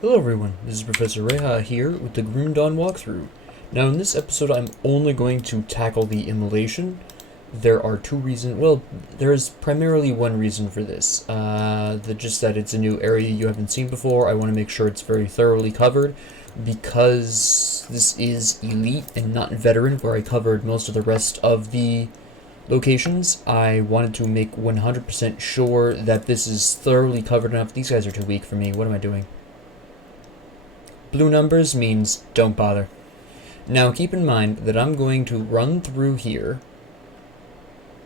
Hello everyone, this is Professor Reha here with the Grim Dawn walkthrough. Now in this episode I'm only going to tackle the Immolation. There are two reasons, well, there is primarily one reason for this. Just that it's a new area you haven't seen before. I want to make sure it's very thoroughly covered because this is Elite and not Veteran, where I covered most of the rest of the locations. I wanted to make 100% sure that this is thoroughly covered enough. These guys are too weak for me. What am I doing? Blue numbers means don't bother. Now keep in mind that I'm going to run through here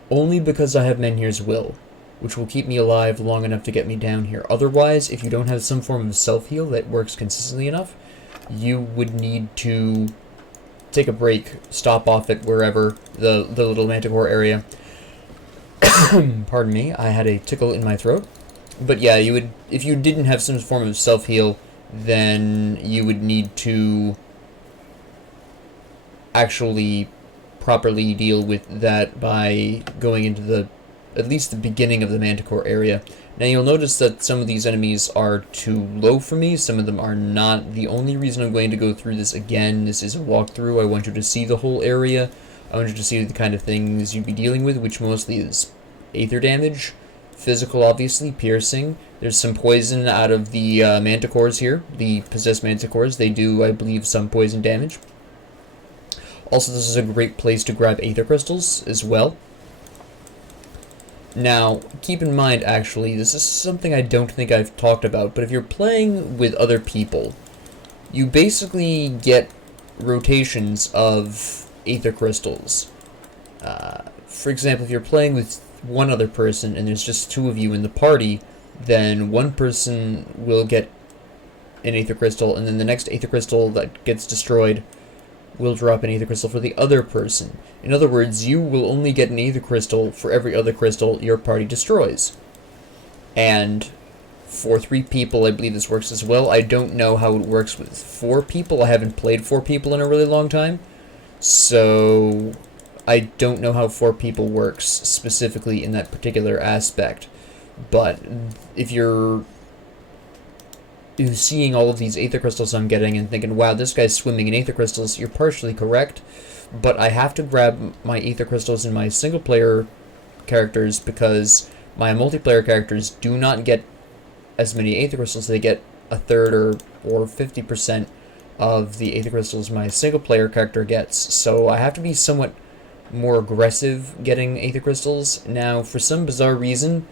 only because I have Menhir's Will, which will keep me alive long enough to get me down here. Otherwise, if you don't have some form of self-heal that works consistently enough, you would need to take a break, stop off at wherever, the little Manticore area. Pardon me, I had a tickle in my throat. But yeah, you would, if you didn't have some form of self-heal, then you would need to actually properly deal with that by going into at least the beginning of the Manticore area. Now you'll notice that some of these enemies are too low for me, some of them are not. The only reason I'm going to go through this again, this is a walkthrough, I want you to see the whole area, I want you to see the kind of things you'd be dealing with, which mostly is Aether damage, physical obviously, piercing. There's some poison out of the manticores here, the possessed manticores. They do, I believe, some poison damage. Also, this is a great place to grab Aether crystals as well. Now, keep in mind, actually, this is something I don't think I've talked about, but if you're playing with other people, you basically get rotations of Aether crystals. For example, if you're playing with one other person and there's just two of you in the party, then one person will get an Aether crystal, and then the next Aether crystal that gets destroyed will drop an Aether crystal for the other person. In other words, you will only get an Aether crystal for every other crystal your party destroys. And for 3 people, I believe this works as well. I don't know how it works with 4 people. I haven't played 4 people in a really long time, so I don't know how 4 people works specifically in that particular aspect. But if you're seeing all of these Aether crystals I'm getting and thinking, wow, this guy's swimming in Aether crystals, you're partially correct, but I have to grab my Aether crystals in my single player characters because my multiplayer characters do not get as many Aether crystals. They get a third or 50% of the Aether crystals my single player character gets, so I have to be somewhat more aggressive getting Aether crystals. Now, for some bizarre reason,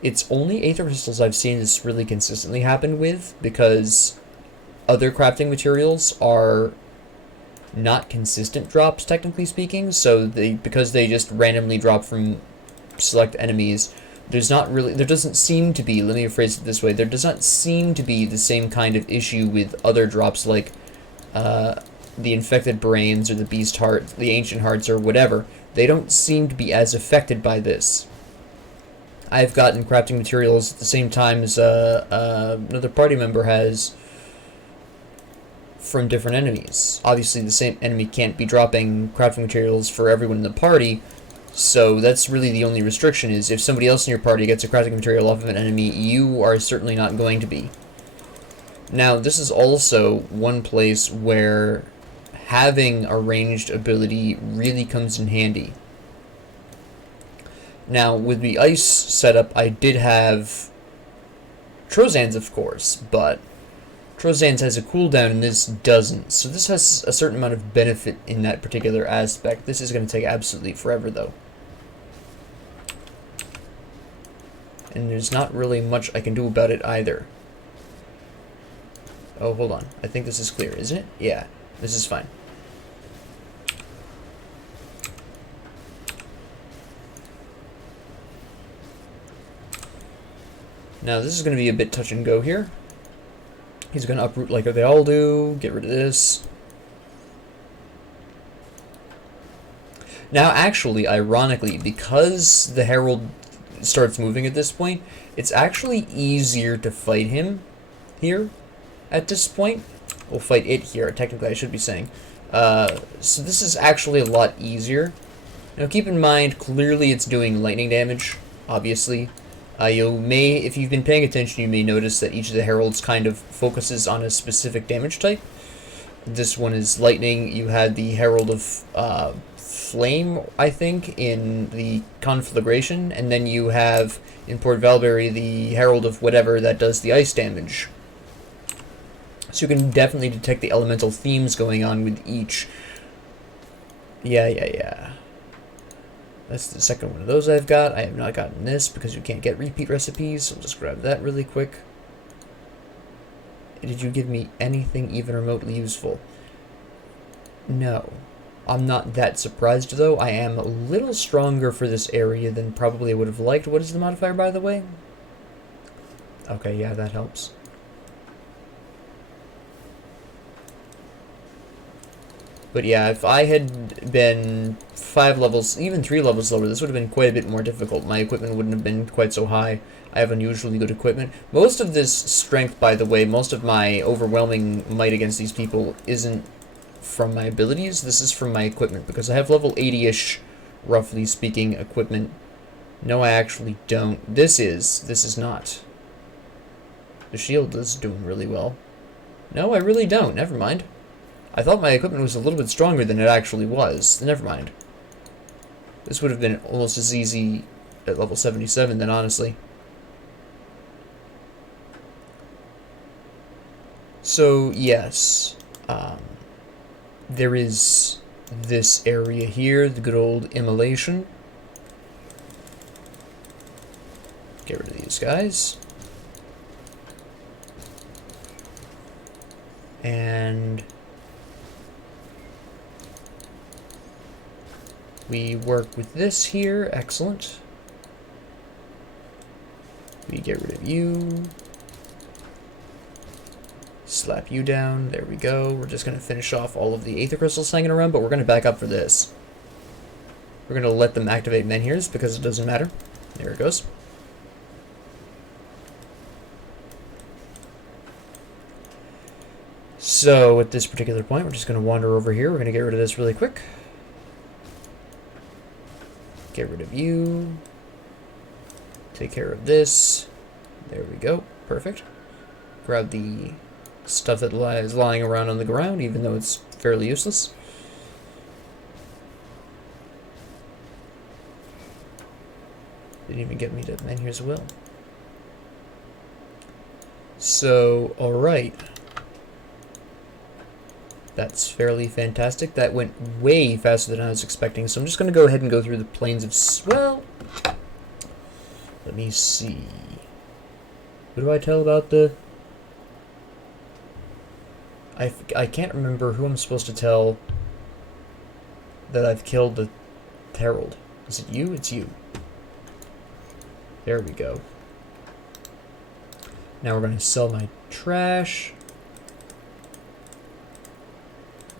it's only Aether crystals I've seen this really consistently happen with, because other crafting materials are not consistent drops, technically speaking, so because they just randomly drop from select enemies, there doesn't seem to be, let me rephrase it this way, there does not seem to be the same kind of issue with other drops like the Infected Brains or the Beast Heart, the Ancient Hearts, or whatever. They don't seem to be as affected by this. I've gotten crafting materials at the same time as another party member has from different enemies. Obviously, the same enemy can't be dropping crafting materials for everyone in the party, so that's really the only restriction, is if somebody else in your party gets a crafting material off of an enemy, you are certainly not going to be. Now, this is also one place where having a ranged ability really comes in handy. Now, with the ice setup, I did have Trozan's, of course, but Trozan's has a cooldown and this doesn't, so this has a certain amount of benefit in that particular aspect. This is going to take absolutely forever, though. And there's not really much I can do about it either. Oh, hold on. I think this is clear, isn't it? Yeah, this is fine. Now, this is going to be a bit touch and go here. He's going to uproot like they all do. Get rid of this. Now, actually, ironically, because the Herald starts moving at this point, it's actually easier to fight him here at this point. We'll fight it here, technically, I should be saying. So this is actually a lot easier. Now, keep in mind, clearly it's doing lightning damage, obviously. You may, if you've been paying attention, you may notice that each of the heralds kind of focuses on a specific damage type. This one is lightning. You had the herald of flame, I think, in the conflagration, and then you have in Port Valberry the herald of whatever that does the ice damage. So you can definitely detect the elemental themes going on with each. Yeah. That's the second one of those I've got. I have not gotten this because you can't get repeat recipes, so I'll just grab that really quick. Did you give me anything even remotely useful? No. I'm not that surprised, though. I am a little stronger for this area than probably I would have liked. What is the modifier, by the way? Okay, yeah, that helps. But yeah, if I had been 5 levels, even 3 levels lower, this would have been quite a bit more difficult. My equipment wouldn't have been quite so high. I have unusually good equipment. Most of this strength, by the way, most of my overwhelming might against these people isn't from my abilities. This is from my equipment, because I have level 80-ish, roughly speaking, equipment. No, I actually don't. This is not. The shield is doing really well. No, I really don't. Never mind. I thought my equipment was a little bit stronger than it actually was. Never mind. This would have been almost as easy at level 77 then, honestly. So, yes. There is this area here, the good old Immolation. Get rid of these guys. And we work with this here. Excellent. We get rid of you. Slap you down. There we go. We're just going to finish off all of the Aether Crystals hanging around, but we're going to back up for this. We're going to let them activate Menhirs because it doesn't matter. There it goes. So, at this particular point, we're just going to wander over here. We're going to get rid of this really quick. Get rid of you. Take care of this. There we go. Perfect. Grab the stuff that is lying around on the ground, even though it's fairly useless. Didn't even get me to Menhir as well. So, alright. That's fairly fantastic. That went way faster than I was expecting, so I'm just going to go ahead and go through the plains of... Well, let me see. Who do I tell about the... I can't remember who I'm supposed to tell that I've killed the Herald. Is it you? It's you. There we go. Now we're going to sell my trash.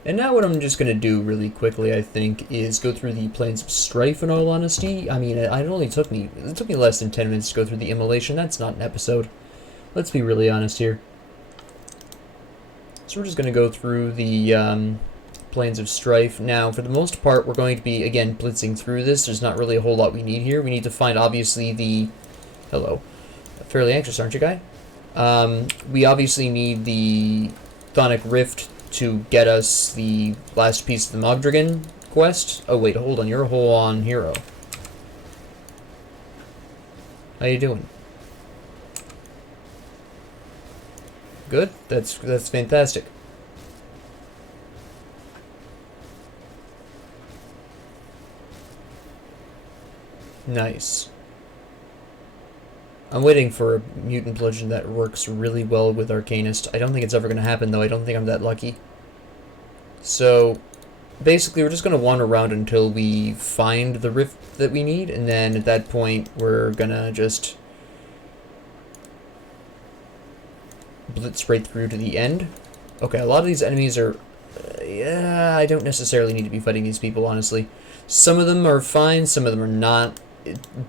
And now what I'm just going to do really quickly, I think, is go through the Plains of Strife, in all honesty. I mean, it took me less than 10 minutes to go through the Immolation. That's not an episode. Let's be really honest here. So we're just going to go through the Plains of Strife. Now, for the most part, we're going to be, again, blitzing through this. There's not really a whole lot we need here. We need to find, obviously, the... Hello. Fairly anxious, aren't you, guy? We obviously need the Thonic Rift to get us the last piece of the Mogdragon quest. Oh, wait, hold on. You're a whole-on hero. How you doing? Good. That's fantastic. Nice. I'm waiting for a mutant bludgeon that works really well with Arcanist. I don't think it's ever going to happen, though. I don't think I'm that lucky. So, basically, we're just going to wander around until we find the rift that we need, and then at that point, we're going to just blitz right through to the end. Okay, a lot of these enemies are... yeah, I don't necessarily need to be fighting these people, honestly. Some of them are fine, some of them are not.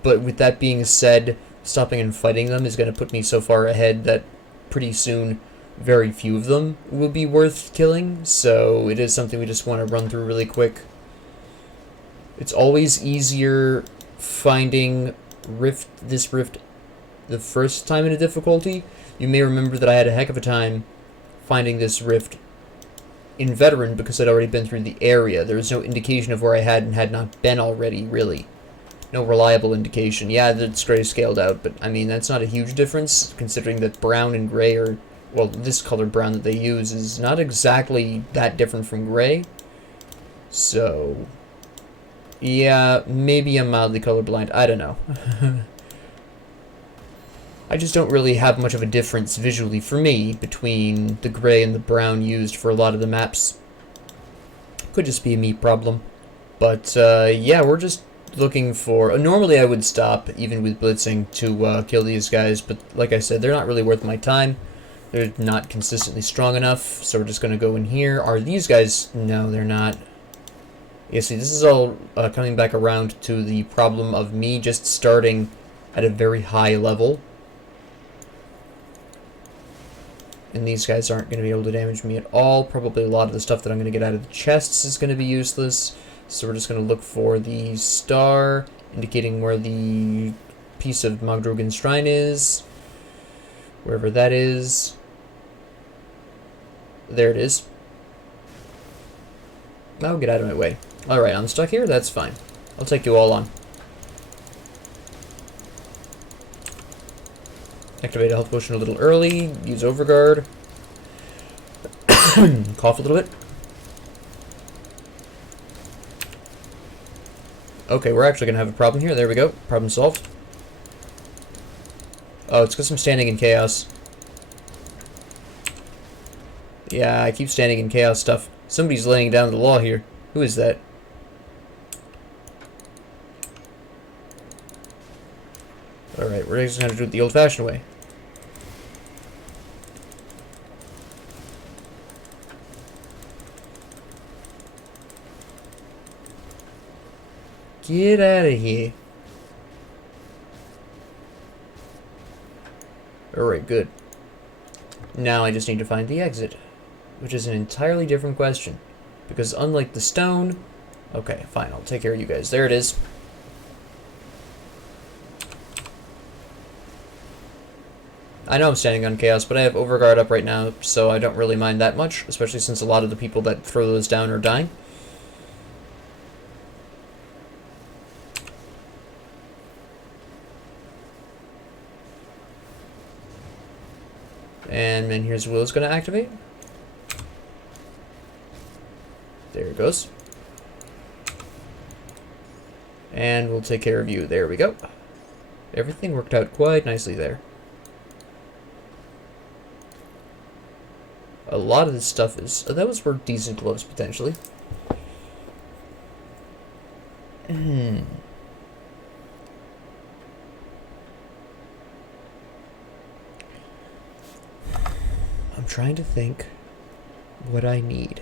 But with that being said, stopping and fighting them is going to put me so far ahead that pretty soon very few of them will be worth killing. So it is something we just want to run through really quick. It's always easier finding this rift the first time in a difficulty, you may remember that I had a heck of a time finding this rift in Veteran because I'd already been through the area. There was no indication of where I had and had not been already, really. No reliable indication. Yeah, it's gray scaled out, but I mean, that's not a huge difference, considering that brown and gray are, well, this color brown that they use is not exactly that different from gray. So, yeah, maybe I'm mildly colorblind. I don't know. I just don't really have much of a difference visually for me between the gray and the brown used for a lot of the maps. Could just be a me problem. But, yeah, we're just looking for... normally I would stop, even with blitzing, to kill these guys, but like I said, they're not really worth my time. They're not consistently strong enough, so we're just going to go in here. Are these guys... no, they're not. Yeah, see, this is all coming back around to the problem of me just starting at a very high level. And these guys aren't going to be able to damage me at all. Probably a lot of the stuff that I'm going to get out of the chests is going to be useless. So we're just going to look for the star, indicating where the piece of Mogdrogan's shrine is. Wherever that is. There it is. Oh, get out of my way. Alright, I'm stuck here? That's fine. I'll take you all on. Activate a health potion a little early. Use Overguard. Cough a little bit. Okay, we're actually going to have a problem here. There we go. Problem solved. Oh, it's because I'm standing in chaos. Yeah, I keep standing in chaos stuff. Somebody's laying down the law here. Who is that? Alright, we're just going to do it the old-fashioned way. Get out of here. Alright, good. Now I just need to find the exit, which is an entirely different question. Because unlike the stone... okay, fine, I'll take care of you guys. There it is. I know I'm standing on chaos, but I have Overguard up right now, so I don't really mind that much, especially since a lot of the people that throw those down are dying. And then here's Will's going to activate. There it goes. And we'll take care of you. There we go. Everything worked out quite nicely there. A lot of this stuff is... oh, those were decent gloves, potentially. I'm trying to think what I need.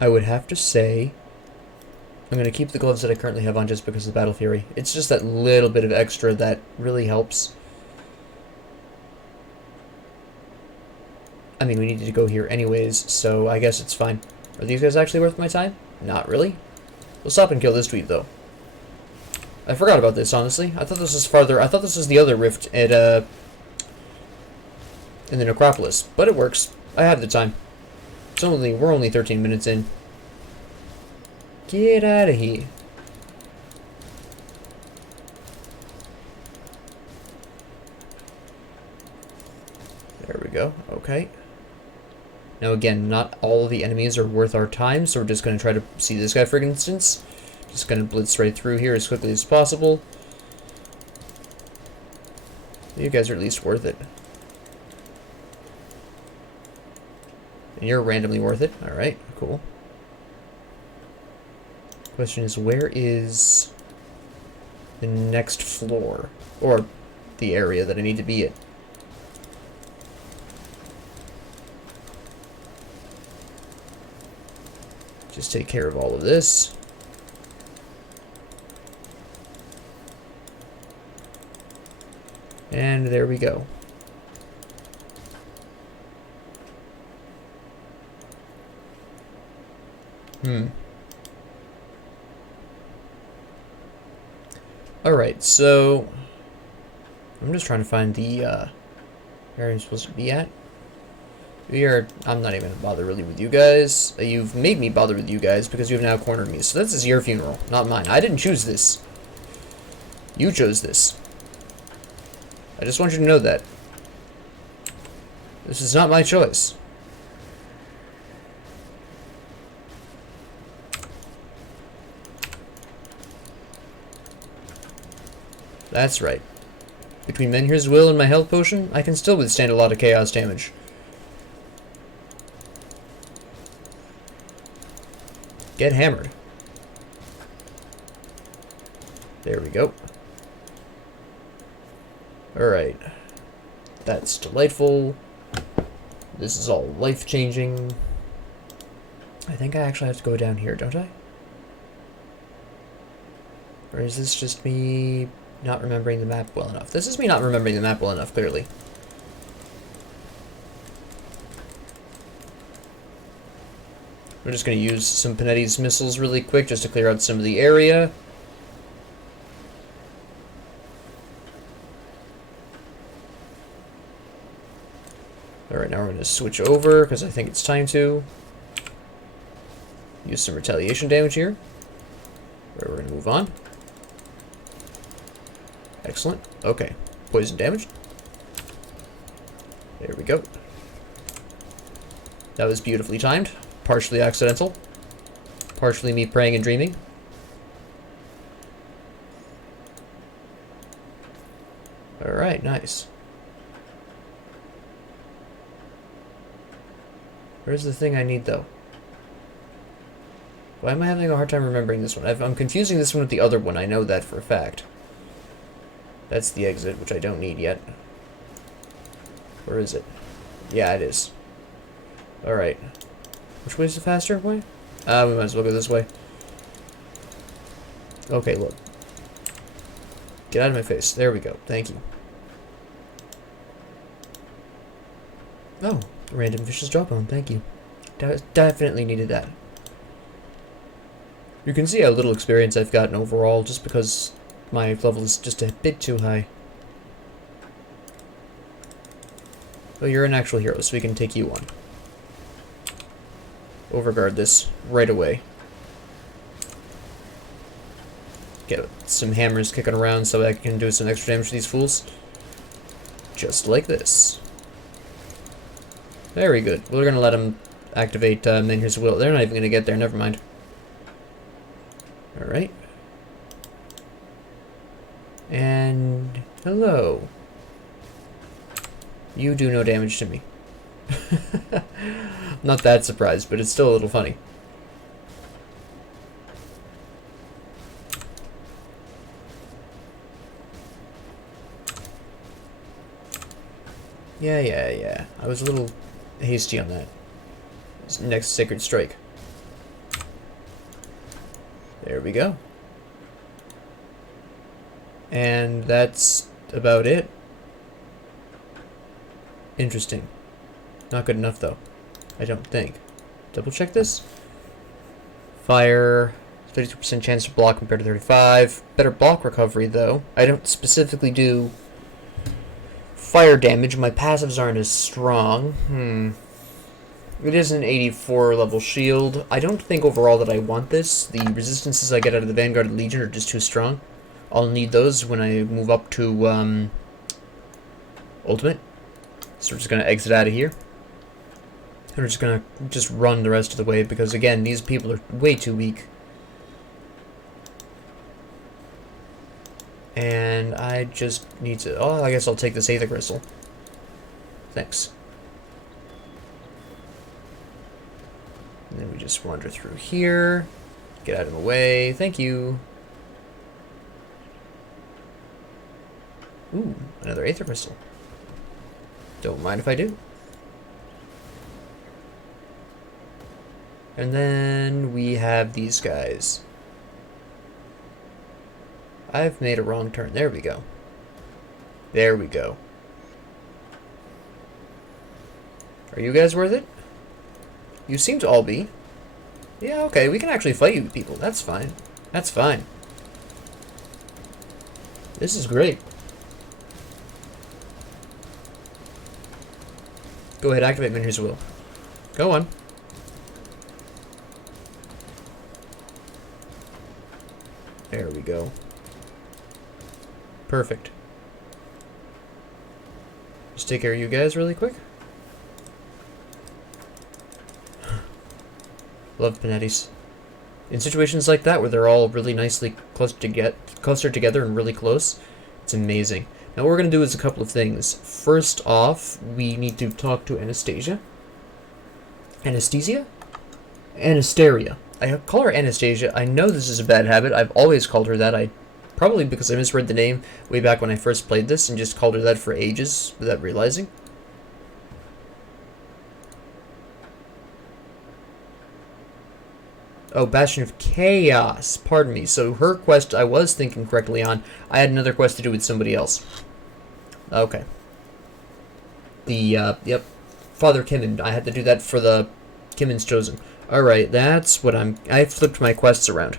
I would have to say I'm going to keep the gloves that I currently have on just because of Battle Fury. It's just that little bit of extra that really helps. I mean, we needed to go here anyways, so I guess it's fine. Are these guys actually worth my time? Not really. We'll stop and kill this tweet, though. I forgot about this, honestly. I thought this was farther... I thought this was the other rift at, in the Necropolis. But it works. I have the time. We're only 13 minutes in. Get out of here. There we go. Okay. Now again, not all of the enemies are worth our time, so we're just going to try to see this guy, for instance. Just going to blitz right through here as quickly as possible. You guys are at least worth it. And you're randomly worth it. Alright, cool. Question is, where is the next floor? Or the area that I need to be at? Just take care of all of this. And there we go. Alright, so I'm just trying to find the where I'm supposed to be at. I'm not even gonna bother really with you guys. You've made me bother with you guys because you have now cornered me. So this is your funeral, not mine. I didn't choose this. You chose this. I just want you to know that. This is not my choice. That's right. Between Menhir's Will and my health potion, I can still withstand a lot of chaos damage. Get hammered. There we go. Alright. That's delightful. This is all life-changing. I think I actually have to go down here, don't I? Or is this just me not remembering the map well enough? This is me not remembering the map well enough, clearly. We're just going to use some Panetti's missiles really quick just to clear out some of the area. Alright, now we're going to switch over because I think it's time to use some retaliation damage here. We're going to move on. Excellent. Okay. Poison damage. There we go. That was beautifully timed. Partially accidental. Partially me praying and dreaming. Alright, nice. Where's the thing I need, though? Why am I having a hard time remembering this one? I'm confusing this one with the other one. I know that for a fact. That's the exit, which I don't need yet. Where is it? Yeah, it is. Alright. Which way is the faster way? We might as well go this way. Okay, look. Get out of my face. There we go. Thank you. Oh, random vicious jawbone. Thank you. Definitely needed that. You can see how little experience I've gotten overall just because my level is just a bit too high. Well, you're an actual hero, so we can take you on. Overguard this right away. Get some hammers kicking around so I can do some extra damage to these fools. Just like this. Very good. We're gonna let them activate Menhir's Will. They're not even gonna get there, never mind. Alright. And hello. You do no damage to me. Not that surprised, but it's still a little funny. Yeah. I was a little hasty on that. Next Sacred Strike. There we go. And that's about it. Interesting. Not good enough, though. I don't think. Double check this. Fire. 32% chance to block compared to 35. Better block recovery, though. I don't specifically do fire damage. My passives aren't as strong. It is an 84 level shield. I don't think overall that I want this. The resistances I get out of the Vanguard and Legion are just too strong. I'll need those when I move up to Ultimate. So we're just going to exit out of here. And we're just going to run the rest of the way because, again, these people are way too weak. And I just need to... Oh, I guess I'll take this Aether Crystal. Thanks. And then we just wander through here. Get out of the way. Thank you. Ooh, another Aether Crystal. Don't mind if I do. And then we have these guys. I've made a wrong turn. There we go. There we go. Are you guys worth it? You seem to all be. Yeah, okay, we can actually fight you people. That's fine. That's fine. This is great. Go ahead, activate Minior's Will. Go on. There we go. Perfect. Just take care of you guys really quick. Love Panettis. In situations like that, where they're all really nicely closer together and really close, it's amazing. Now what we're going to do is a couple of things. First off, we need to talk to Anastasia. Anastasia? Anastasia. I call her Anastasia. I know this is a bad habit. I've always called her that. Probably because I misread the name way back when I first played this and just called her that for ages without realizing. Oh, Bastion of Chaos. Pardon me. So her quest I was thinking correctly on. I had another quest to do with somebody else. Okay. Yep. Father Kimmon. I had to do that for the Kimmon's Chosen. Alright, that's what I flipped my quests around.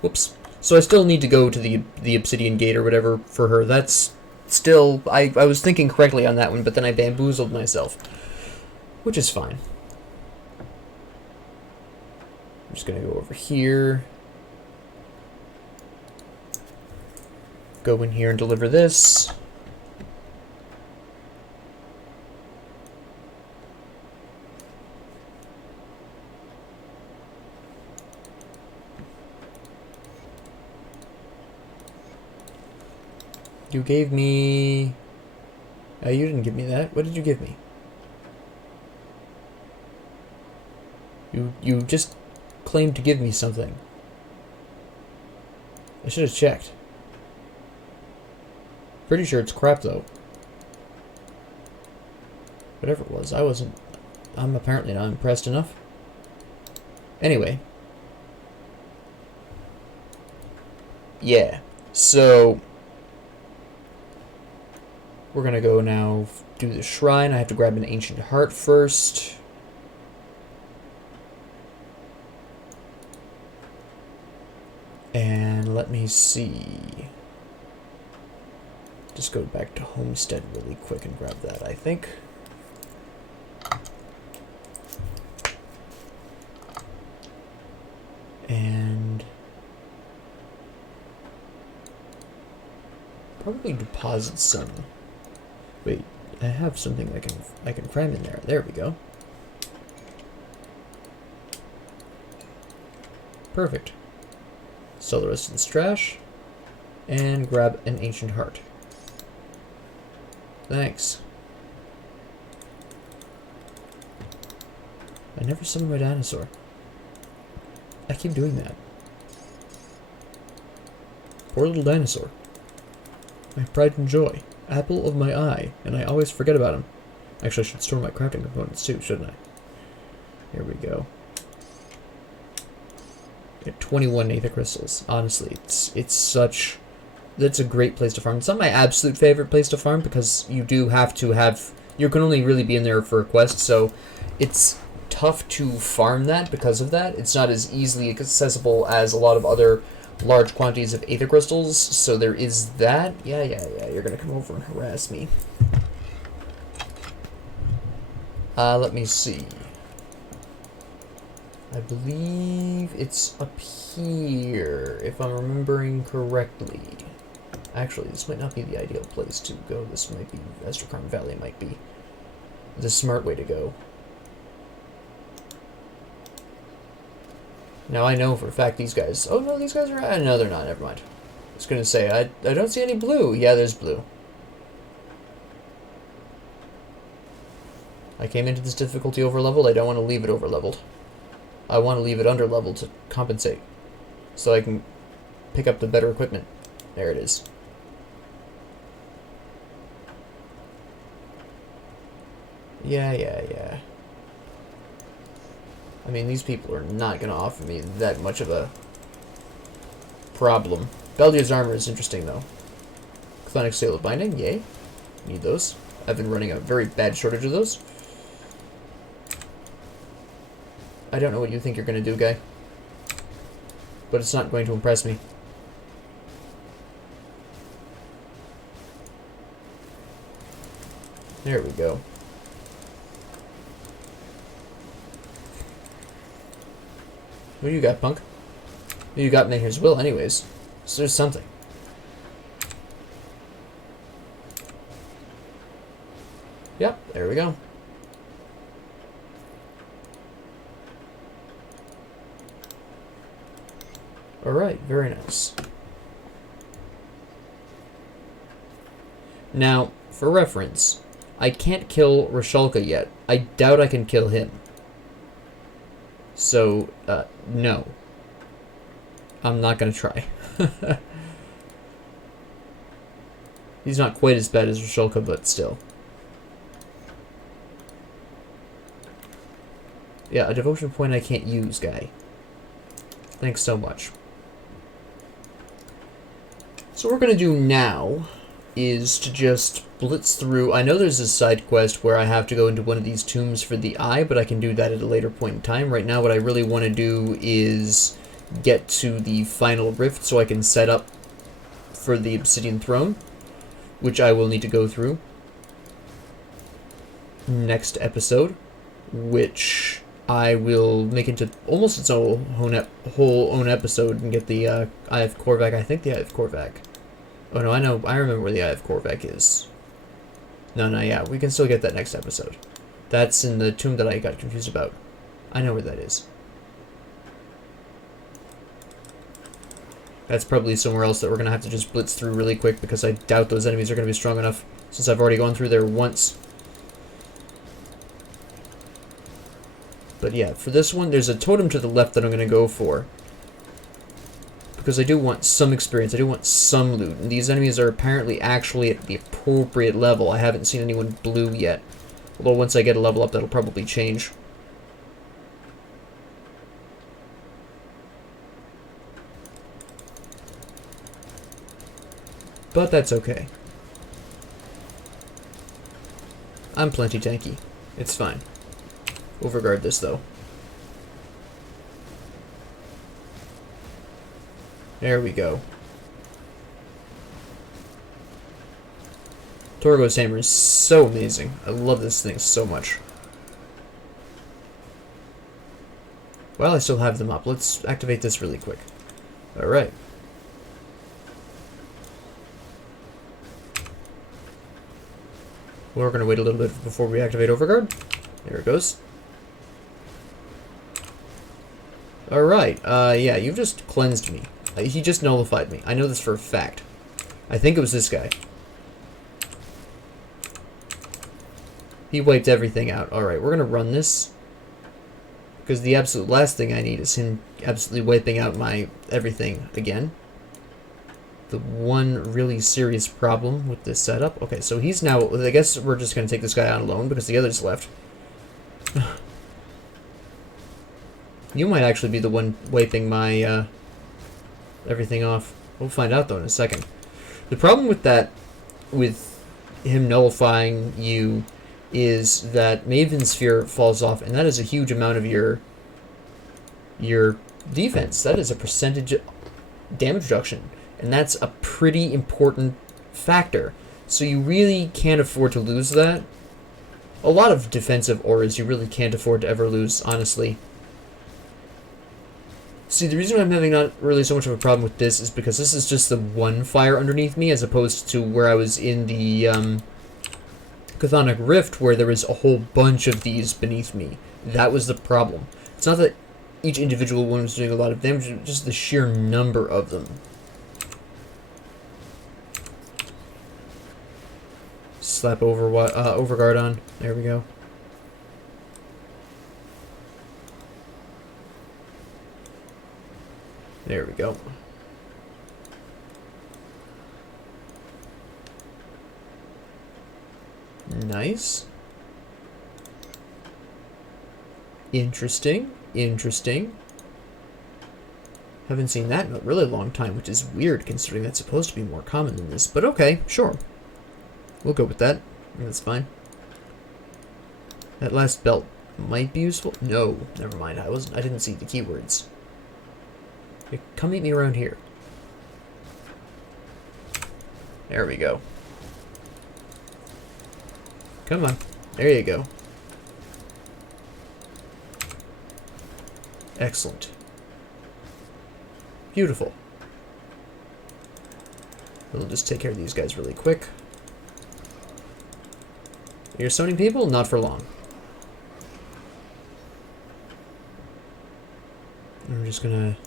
Whoops. So I still need to go to the Obsidian Gate or whatever for her. That's still... I was thinking correctly on that one, but then I bamboozled myself. Which is fine. I'm just going to go over here. Go in here and deliver this. You gave me... you didn't give me that. What did you give me? You just claimed to give me something. I should have checked. Pretty sure it's crap, though. Whatever it was, I'm apparently not impressed enough. Anyway. Yeah. So... we're gonna go now do the shrine. I have to grab an ancient heart first. And let me see. Just go back to Homestead really quick and grab that, I think. And probably deposit some. Wait, I have something I can cram in there. There we go. Perfect. Sell the rest of this trash and grab an ancient heart. Thanks. I never summoned my dinosaur. I keep doing that. Poor little dinosaur. My pride and joy. Apple of my eye, and I always forget about him. Actually, I should store my crafting components too, shouldn't I? Here we go. Get 21 Aether Crystals. Honestly, it's such... that's a great place to farm. It's not my absolute favorite place to farm, because you do have to have... you can only really be in there for a quest, so it's tough to farm that because of that. It's not as easily accessible as a lot of other large quantities of Aether Crystals, so there is that. Yeah, you're gonna come over and harass me. Let me see. I believe it's up here, if I'm remembering correctly. Actually, this might not be the ideal place to go. This might be... Estercarn Valley might be the smart way to go. Now, I know for a fact these guys... oh, no, these guys are... no, they're not. Never mind. I was going to say, I don't see any blue. Yeah, there's blue. I came into this difficulty over-leveled. I don't want to leave it over-leveled. I want to leave it under-leveled to compensate. So I can pick up the better equipment. There it is. Yeah. I mean, these people are not going to offer me that much of a problem. Belgia's armor is interesting, though. Chthonic Seal of Binding, yay. Need those. I've been running a very bad shortage of those. I don't know what you think you're going to do, guy. But it's not going to impress me. There we go. What do you got, punk? You got Mayor's Will, anyways. So there's something. Yep, there we go. Alright, very nice. Now, for reference, I can't kill Rashalka yet. I doubt I can kill him. So, no. I'm not gonna try. He's not quite as bad as Rashalka, but still. Yeah, a devotion point I can't use, guy. Thanks so much. So what we're gonna do now is to just blitz through. I know there's a side quest where I have to go into one of these tombs for the eye, but I can do that at a later point in time. Right now, what I really want to do is get to the final rift so I can set up for the Obsidian Throne, which I will need to go through next episode, which I will make into almost its own whole own episode and get the Eye of Korvac. I think the Eye of Korvac. Oh no, I remember where the Eye of Korvac is. No, yeah, we can still get that next episode. That's in the tomb that I got confused about. I know where that is. That's probably somewhere else that we're going to have to just blitz through really quick because I doubt those enemies are going to be strong enough since I've already gone through there once. But yeah, for this one, there's a totem to the left that I'm going to go for. Because I do want some experience, I do want some loot. And these enemies are apparently actually at the appropriate level. I haven't seen anyone blue yet. Although once I get a level up, that'll probably change. But that's okay. I'm plenty tanky. It's fine. Overguard this, though. There we go. Torgo's hammer is so amazing. I love this thing so much. Well, I still have them up. Let's activate this really quick. Alright. We're going to wait a little bit before we activate Overguard. There it goes. Alright, yeah, you've just cleansed me. He just nullified me. I know this for a fact. I think it was this guy. He wiped everything out. Alright, we're gonna run this. Because the absolute last thing I need is him absolutely wiping out my everything again. The one really serious problem with this setup. Okay, so he's now... I guess we're just gonna take this guy out alone because the others left. You might actually be the one wiping my, everything off. We'll find out, though, in a second. The problem with that, with him nullifying you, is that Maven Sphere falls off, and that is a huge amount of your defense. That is a percentage damage reduction, and that's a pretty important factor. So you really can't afford to lose that. A lot of defensive auras you really can't afford to ever lose, honestly. See, the reason I'm having not really so much of a problem with this is because this is just the one fire underneath me, as opposed to where I was in the Chthonic Rift, where there was a whole bunch of these beneath me. That was the problem. It's not that each individual one was doing a lot of damage, just the sheer number of them. Slap Overguard on. There we go. There we go. Nice. Interesting. Interesting. Haven't seen that in a really long time, which is weird considering that's supposed to be more common than this. But okay, sure. We'll go with that. That's fine. That last belt might be useful. No, never mind. I didn't see the keywords. Come meet me around here. There we go. Come on. There you go. Excellent. Beautiful. We'll just take care of these guys really quick. You're stoning people? Not for long. I'm just gonna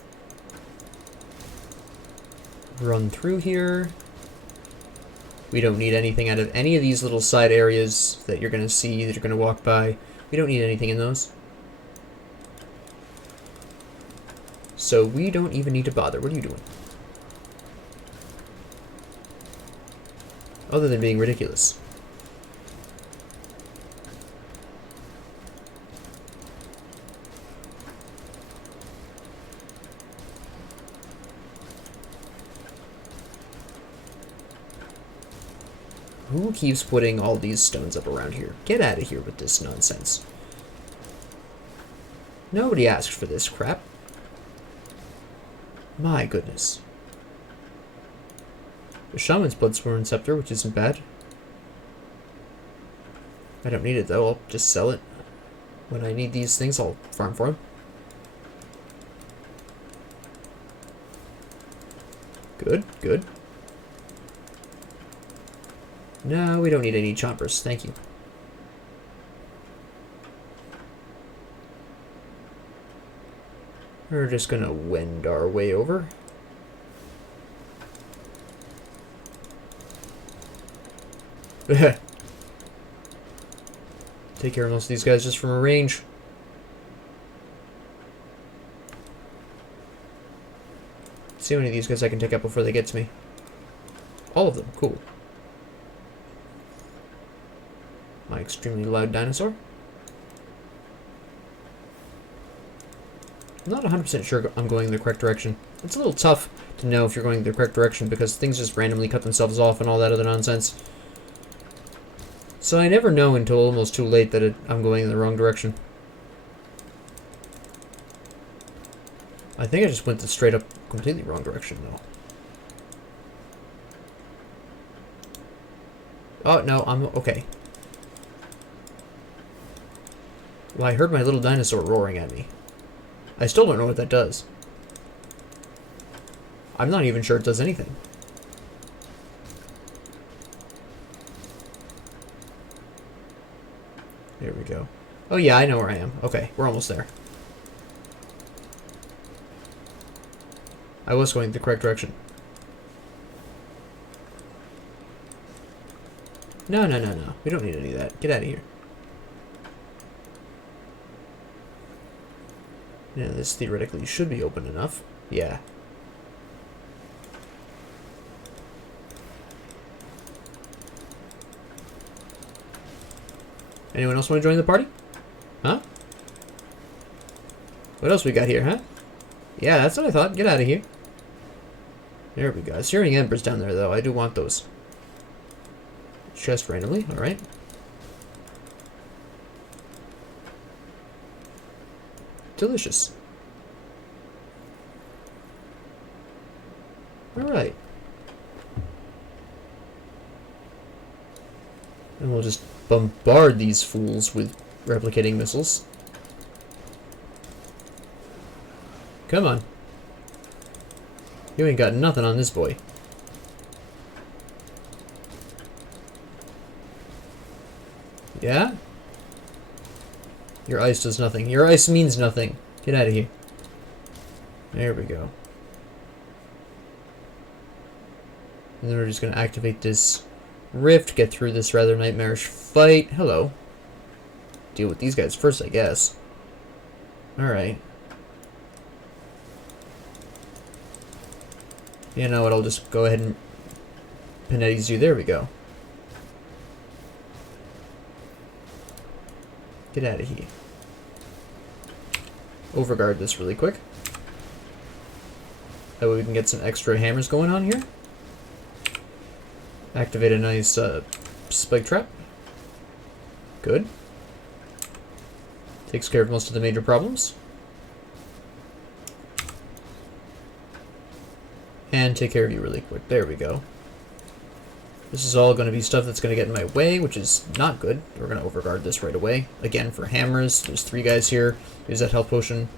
run through here. We don't need anything out of any of these little side areas that you're gonna see, that you're gonna walk by. We don't need anything in those. So we don't even need to bother. What are you doing? Other than being ridiculous. Who keeps putting all these stones up around here? Get out of here with this nonsense. Nobody asked for this crap. My goodness. The Shaman's Bloodsworn Scepter, which isn't bad. I don't need it though, I'll just sell it. When I need these things, I'll farm for them. Good, good. No, we don't need any chompers, thank you. We're just gonna wend our way over. Take care of most of these guys just from a range. See how many of these guys I can take out before they get to me. All of them, cool. My extremely loud dinosaur. I'm not 100% sure I'm going the correct direction. It's a little tough to know if you're going the correct direction because things just randomly cut themselves off and all that other nonsense. So I never know until almost too late that I'm going in the wrong direction. I think I just went the straight up completely wrong direction though. Oh no, I'm okay. Well, I heard my little dinosaur roaring at me. I still don't know what that does. I'm not even sure it does anything. There we go. Oh yeah, I know where I am. Okay, we're almost there. I was going the correct direction. No, no, no, no. We don't need any of that. Get out of here. Yeah, this theoretically should be open enough. Yeah. Anyone else want to join the party? Huh? What else we got here, huh? Yeah, that's what I thought. Get out of here. There we go. Searing Embers down there, though. I do want those. Chest randomly. Alright. Delicious. Alright. And we'll just bombard these fools with replicating missiles. Come on. You ain't got nothing on this boy. Yeah? Your ice does nothing. Your ice means nothing. Get out of here. There we go. And then we're just going to activate this rift, get through this rather nightmarish fight. Hello. Deal with these guys first, I guess. Alright. You know what, I'll just go ahead and Panettes you. There we go. Get out of here. Overguard this really quick. That way we can get some extra hammers going on here. Activate a nice spike trap. Good. Takes care of most of the major problems. And take care of you really quick. There we go. This is all going to be stuff that's going to get in my way, which is not good. We're going to overguard this right away. Again, for hammers, there's 3 guys here. Use that health potion.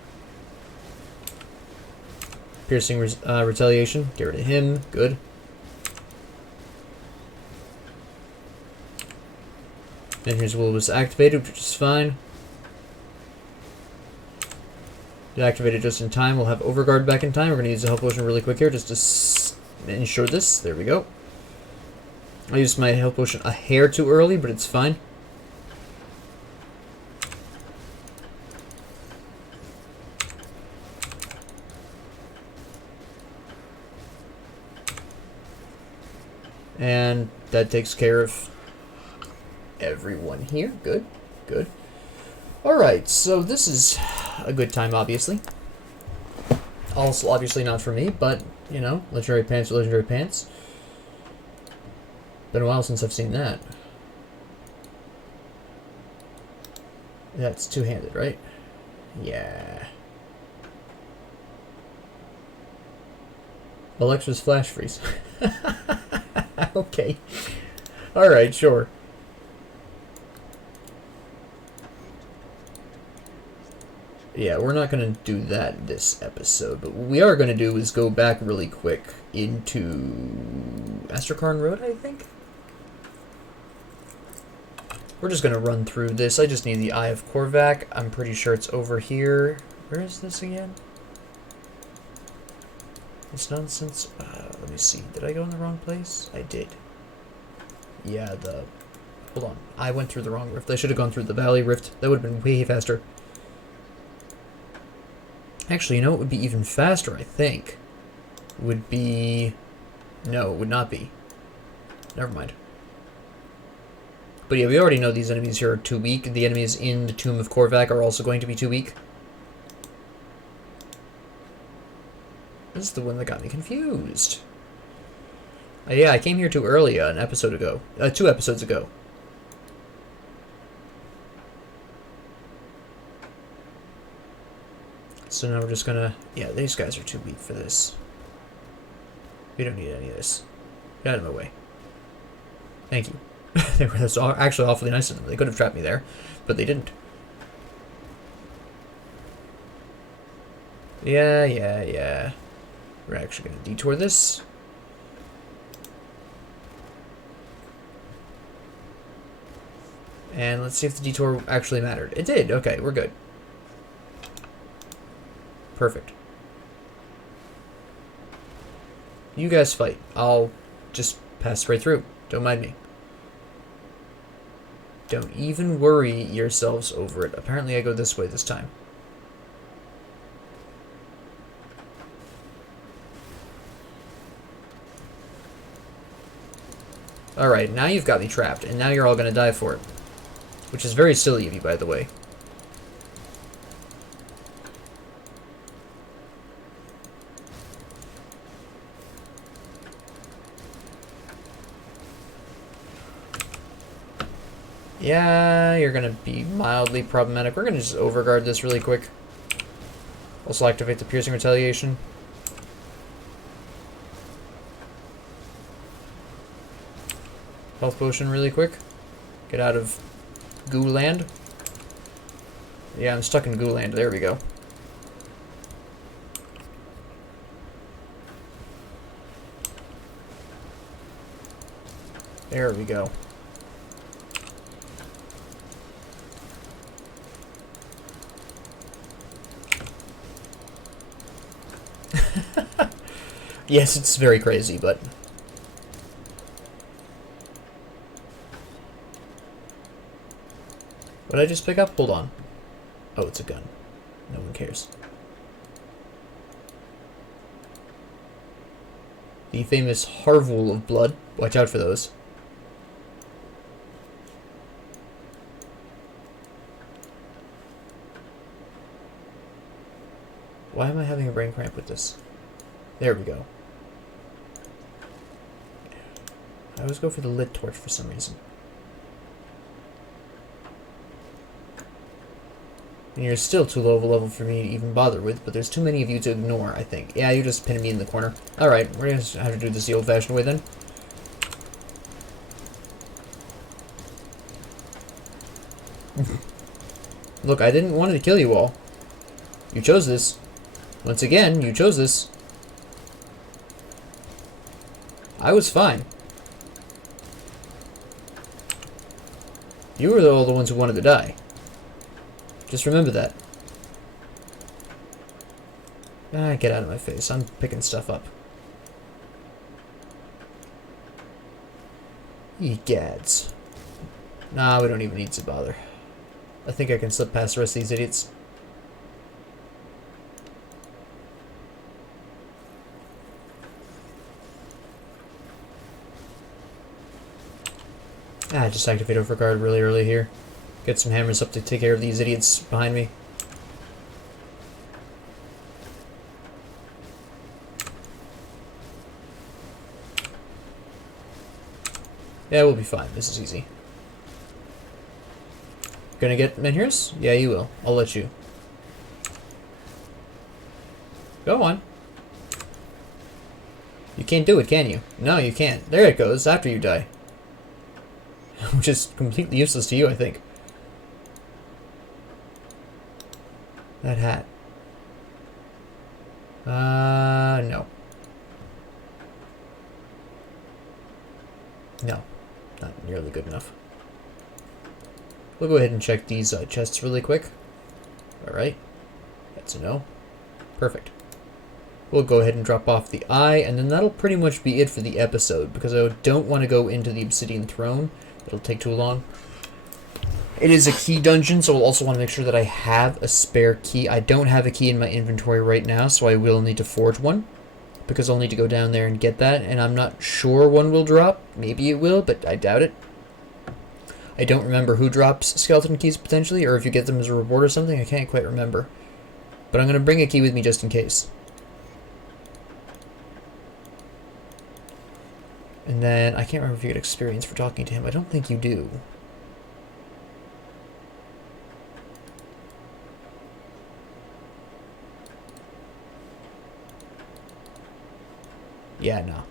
Piercing retaliation. Get rid of him. Good. Then here's Will-O-Wisp activated, which is fine. Deactivated just in time. We'll have overguard back in time. We're going to use the health potion really quick here just to ensure this. There we go. I used my health potion a hair too early, but it's fine. And that takes care of everyone here. Good, good. Alright, so this is a good time, obviously. Also, obviously not for me, but, you know, legendary pants are legendary pants. Been a while since I've seen that. That's two-handed, right? Yeah. Alexa's flash freeze. Okay. Alright, sure. Yeah, we're not going to do that this episode, but what we are going to do is go back really quick into Astrakarn Road, I think? We're just going to run through this. I just need the Eye of Korvac. I'm pretty sure it's over here. Where is this again? This nonsense. Let me see. Did I go in the wrong place? I did. Yeah, hold on. I went through the wrong rift. I should have gone through the Valley Rift. That would have been way faster. Actually, you know what would be even faster, I think? Would be... No, it would not be. Never mind. But yeah, we already know these enemies here are too weak. The enemies in the Tomb of Korvac are also going to be too weak. This is the one that got me confused. Yeah, I came here too early an episode ago. 2 episodes ago. So now we're just gonna... Yeah, these guys are too weak for this. We don't need any of this. Get out of my way. Thank you. That's actually awfully nice of them. They could have trapped me there, but they didn't. Yeah. We're actually going to detour this. And let's see if the detour actually mattered. It did. Okay, we're good. Perfect. You guys fight. I'll just pass right through. Don't mind me. Don't even worry yourselves over it. Apparently I go this way this time. Alright, now you've got me trapped, and now you're all going to die for it. Which is very silly of you, by the way. Yeah, you're going to be mildly problematic. We're going to just overguard this really quick. Also activate the piercing retaliation. Health potion really quick. Get out of goo land. Yeah, I'm stuck in goo land. There we go. There we go. Yes, it's very crazy, but... What did I just pick up? Hold on. Oh, it's a gun. No one cares. The famous Harvul of Blood. Watch out for those. Why am I having a brain cramp with this? There we go. I always go for the lit torch for some reason. And you're still too low of a level for me to even bother with, but there's too many of you to ignore, I think. Yeah, you're just pinning me in the corner. Alright, we're gonna have to do this the old-fashioned way then. Look, I didn't want to kill you all. You chose this. Once again, you chose this. I was fine. You were all the ones who wanted to die. Just remember that. Ah, get out of my face. I'm picking stuff up. Egads. Nah, we don't even need to bother. I think I can slip past the rest of these idiots. Ah, just activate overguard really early here. Get some hammers up to take care of these idiots behind me. Yeah, we'll be fine. This is easy. Gonna get menhirs? Yeah, you will. I'll let you. Go on. You can't do it, can you? No, you can't. There it goes, after you die. Which is completely useless to you, I think. That hat. No. No. Not nearly good enough. We'll go ahead and check these chests really quick. Alright. That's a no. Perfect. We'll go ahead and drop off the eye, and then that'll pretty much be it for the episode, because I don't want to go into the Obsidian Throne. It'll take too long. It is a key dungeon, so I'll also want to make sure that I have a spare key. I don't have a key in my inventory right now, so I will need to forge one, because I'll need to go down there and get that, and I'm not sure one will drop. Maybe it will, but I doubt it. I don't remember who drops skeleton keys potentially, or if you get them as a reward or something. I can't quite remember. But I'm going to bring a key with me just in case. And then, I can't remember if you get experience for talking to him. I don't think you do. Yeah, no.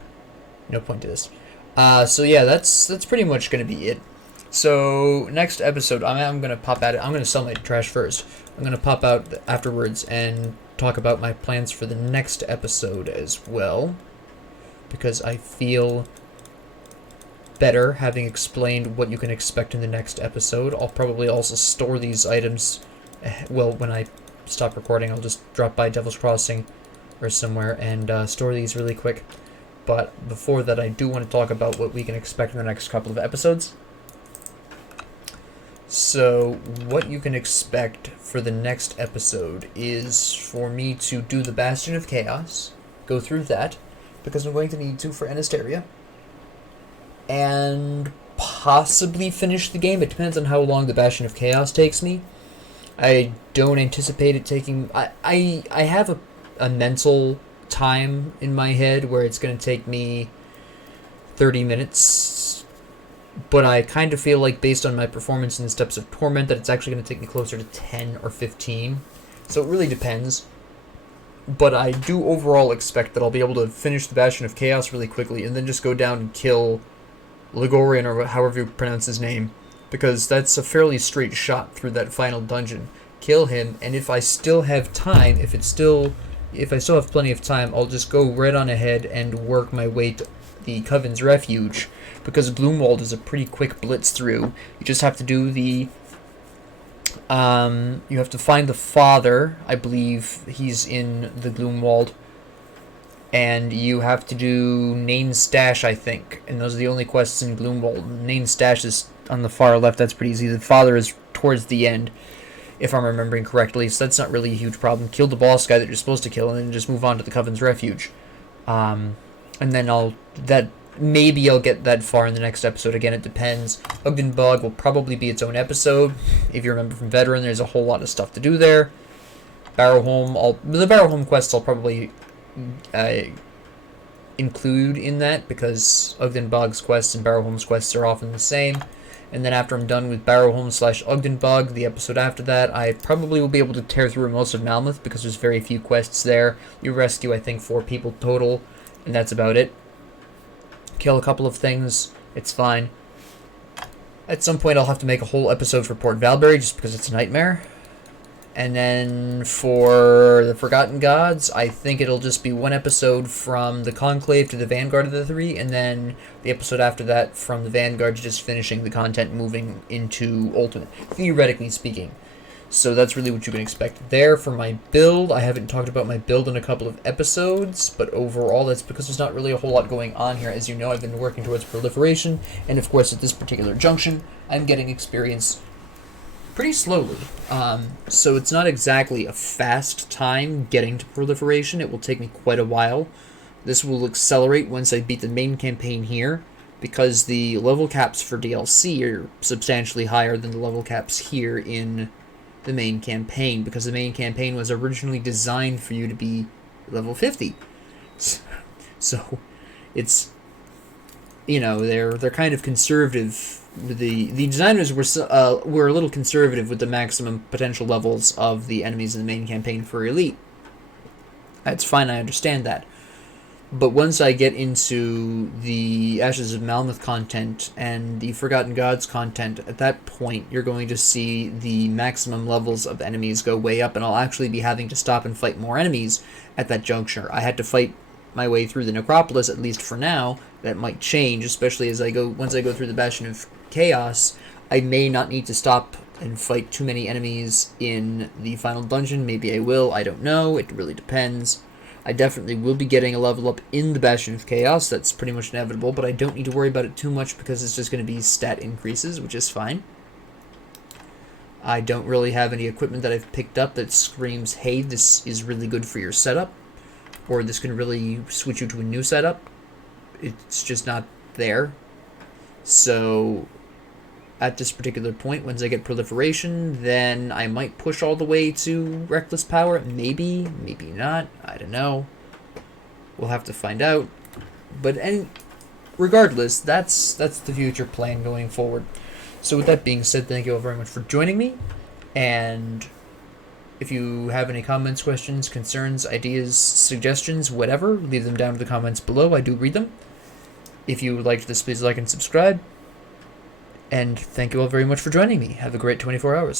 No point to this. So yeah, that's pretty much going to be it. So, next episode, I'm going to pop at it. I'm going to sell my trash first. I'm going to pop out afterwards and talk about my plans for the next episode as well. Because I feel better having explained what you can expect in the next episode. I'll probably also store these items. Well, when I stop recording, I'll just drop by Devil's Crossing or somewhere and store these really quick. But before that, I do want to talk about what we can expect in the next couple of episodes. So, what you can expect for the next episode is for me to do the Bastion of Chaos, go through that, because I'm going to need to for Anasteria, and possibly finish the game. It depends on how long the Bastion of Chaos takes me. I don't anticipate it taking... I have a mental time in my head where it's going to take me 30 minutes, but I kind of feel like based on my performance in the Steps of Torment that it's actually going to take me closer to 10 or 15, so it really depends. But I do overall expect that I'll be able to finish the Bastion of Chaos really quickly and then just go down and kill Ligorian, or however you pronounce his name, because that's a fairly straight shot through that final dungeon. Kill him, and if I still have time, if I still have plenty of time, I'll just go right on ahead and work my way to the Coven's Refuge, because Gloomwald is a pretty quick blitz through. You just have to do the... you have to find the father. I believe he's in the Gloomwald. And you have to do Nain Stash, I think. And those are the only quests in Gloomwald. Nain Stash is on the far left. That's pretty easy. The father is towards the end, if I'm remembering correctly. So that's not really a huge problem. Kill the boss guy that you're supposed to kill, and then just move on to the Coven's Refuge. And then maybe I'll get that far in the next episode. Again, it depends. Ugdenbug will probably be its own episode. If you remember from Veteran, there's a whole lot of stuff to do there. Barrowholm, the Barrowholm quests I'll probably include in that, because Ugdenbug's quests and Barrowholm's quests are often the same. And then after I'm done with Barrowholm/Ugdenbug, the episode after that, I probably will be able to tear through most of Malmoth, because there's very few quests there. You rescue, I think, 4 people total, and that's about it. Kill a couple of things, it's fine. At some point, I'll have to make a whole episode for Port Valbury just because it's a nightmare. And then for the Forgotten Gods, I think it'll just be one episode from the Conclave to the Vanguard of the Three, and then the episode after that from the Vanguard to just finishing the content moving into Ultimate, theoretically speaking. So that's really what you can expect there. For my build, I haven't talked about my build in a couple of episodes, but overall that's because there's not really a whole lot going on here. As you know, I've been working towards Proliferation, and of course at this particular junction, I'm getting experience pretty slowly. So it's not exactly a fast time getting to Proliferation. It will take me quite a while. This will accelerate once I beat the main campaign here, because the level caps for DLC are substantially higher than the level caps here in the main campaign, because the main campaign was originally designed for you to be level 50. So it's, you know, they're kind of conservative. The designers were a little conservative with the maximum potential levels of the enemies in the main campaign for Elite. That's fine, I understand that. But once I get into the Ashes of Malmouth content and the Forgotten Gods content, at that point you're going to see the maximum levels of enemies go way up, and I'll actually be having to stop and fight more enemies at that juncture. I had to fight my way through the Necropolis, at least for now. That might change, especially as once I go through the Bastion of Chaos. I may not need to stop and fight too many enemies in the final dungeon. Maybe I will, I don't know, it really depends. I definitely will be getting a level up in the Bastion of Chaos, that's pretty much inevitable, but I don't need to worry about it too much because it's just going to be stat increases, which is fine. I don't really have any equipment that I've picked up that screams, hey, this is really good for your setup, or this can really switch you to a new setup. It's just not there. So at this particular point, once I get Proliferation, then I might push all the way to Reckless Power. Maybe, maybe not. I don't know. We'll have to find out. But regardless, that's the future plan going forward. So with that being said, thank you all very much for joining me. And if you have any comments, questions, concerns, ideas, suggestions, whatever, leave them down in the comments below. I do read them. If you liked this, please like and subscribe. And thank you all very much for joining me. Have a great 24 hours.